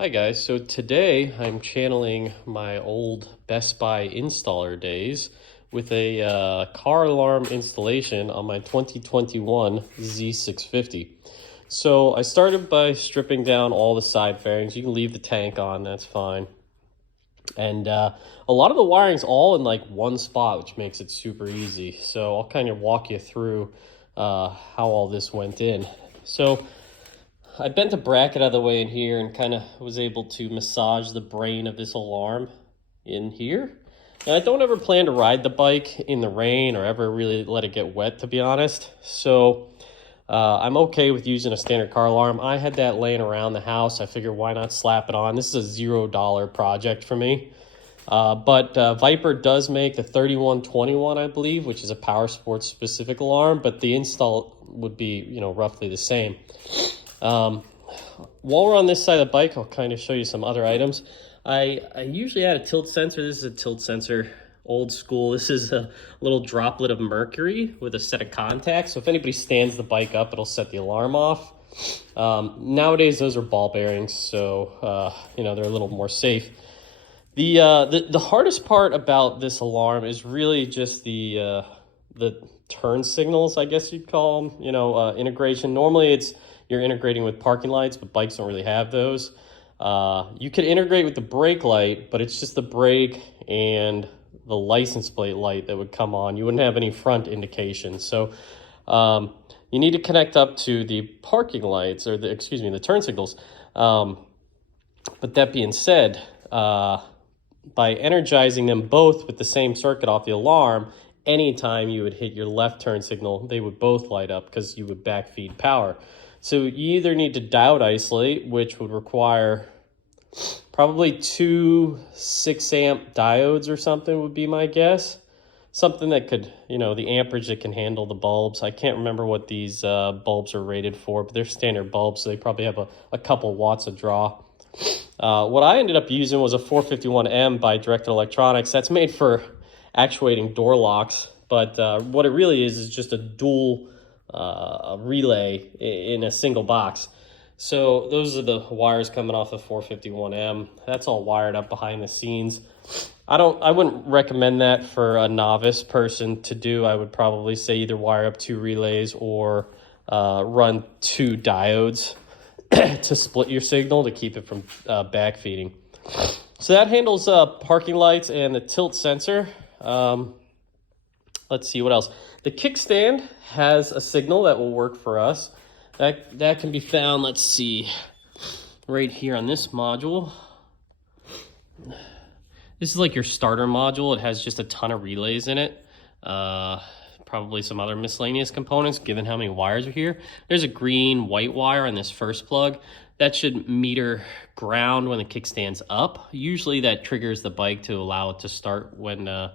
Hi guys, so today I'm channeling my old Best Buy installer days with a car alarm installation on my 2021 Z650. So I started by stripping down all the side fairings. You can leave the tank on, that's fine. And a lot of the wiring's all in like one spot, which makes it super easy. So I'll kind of walk you through how all this went in. So I bent a bracket out of the way in here and kind of was able to massage the brain of this alarm in here. And I don't ever plan to ride the bike in the rain or ever really let it get wet, to be honest. So I'm okay with using a standard car alarm. I had that laying around the house. I figured why not slap it on. This is a $0 project for me. But Viper does make the 3121, I believe, which is a power sports specific alarm, but the install would be, roughly the same. While we're on this side of the bike, I'll kind of show you some other items. I usually add a tilt sensor. This is a tilt sensor, old school. This is a little droplet of mercury with a set of contacts. So if anybody stands the bike up, it'll set the alarm off. Nowadays, those are ball bearings, so they're a little more safe. The hardest part about this alarm is really just the turn signals, I guess you'd call them. Integration. Normally, you're integrating with parking lights, but bikes don't really have those. You could integrate with the brake light, but it's just the brake and the license plate light that would come on. You wouldn't have any front indication. So you need to connect up to the parking lights, or the turn signals. But that being said, by energizing them both with the same circuit off the alarm, anytime you would hit your left turn signal, they would both light up because you would backfeed power. So you either need to diode isolate, which would require probably two 6-amp diodes or something would be my guess. Something that could, the amperage that can handle the bulbs. I can't remember what these bulbs are rated for, but they're standard bulbs, so they probably have a couple watts of draw. What I ended up using was a 451M by Directed Electronics. That's made for actuating door locks, but what it really is just a dual relay in a single box. So those are the wires coming off the 451M. That's all wired up behind the scenes. I wouldn't recommend that for a novice person to do. I would probably say either wire up 2 relays or run 2 diodes to split your signal to keep it from backfeeding. So that handles parking lights and the tilt sensor. Let's see what else. The kickstand has a signal that will work for us. That can be found, let's see, right here on this module. This is like your starter module. It has just a ton of relays in it. Probably some other miscellaneous components, given how many wires are here. There's a green white wire on this first plug. That should meter ground when the kickstand's up. Usually that triggers the bike to allow it to start when the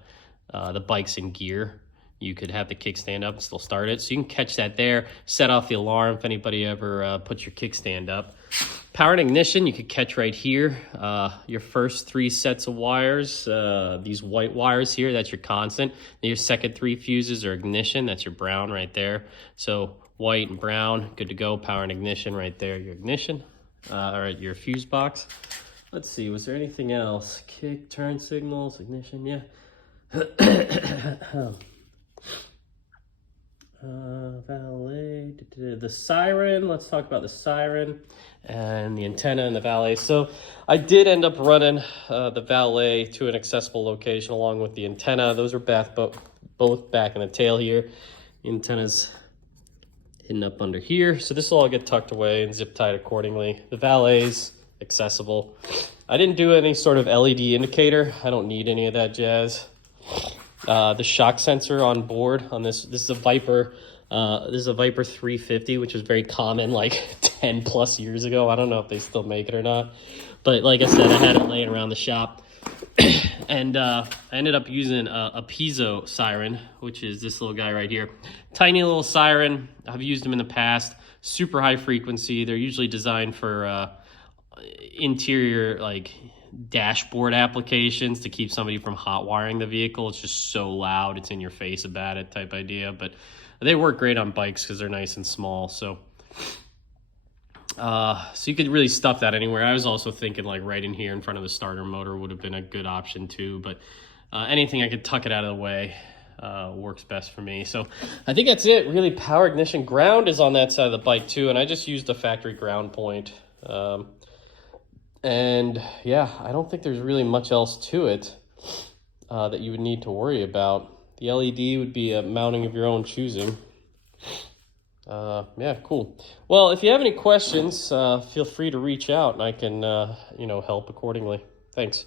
bike's in gear. You could have the kickstand up and still start it. So you can catch that there, set off the alarm if anybody ever puts your kickstand up. Power and ignition, you could catch right here. Your first 3 sets of wires, these white wires here, that's your constant. Then your second 3 fuses are ignition, that's your brown right there. So white and brown, good to go. Power and ignition right there, your ignition, or your fuse box. Let's see, was there anything else? Kick, turn signals, ignition, yeah. Valet, the siren, let's talk about the siren and the antenna and the valet. So I did end up running the valet to an accessible location along with the antenna. Those are both back in the tail here. The antenna's hidden up under here. So this will all get tucked away and zip tied accordingly. The valet's accessible. I didn't do any sort of LED indicator. I don't need any of that jazz. The shock sensor on board on this is a Viper. This is a Viper 350, which was very common like 10 plus years ago. I don't know if they still make it or not, but like I said, I had it laying around the shop. And I ended up using a piezo siren, which is this little guy right here. Tiny little siren. I've used them in the past. Super high frequency. They're usually designed for interior, like dashboard applications to keep somebody from hot wiring the vehicle. It's just so loud, it's in your face about it type idea, but they work great on bikes because they're nice and small. So So you could really stuff that anywhere. I was also thinking like right in here in front of the starter motor would have been a good option too, but anything I could tuck it out of the way works best for me. So I think that's it. Really, power ignition. Ground is on that side of the bike too, and I just used the factory ground point. And yeah, I don't think there's really much else to it that you would need to worry about. The LED would be a mounting of your own choosing. Yeah, cool. Well, if you have any questions, feel free to reach out and I can, help accordingly. Thanks.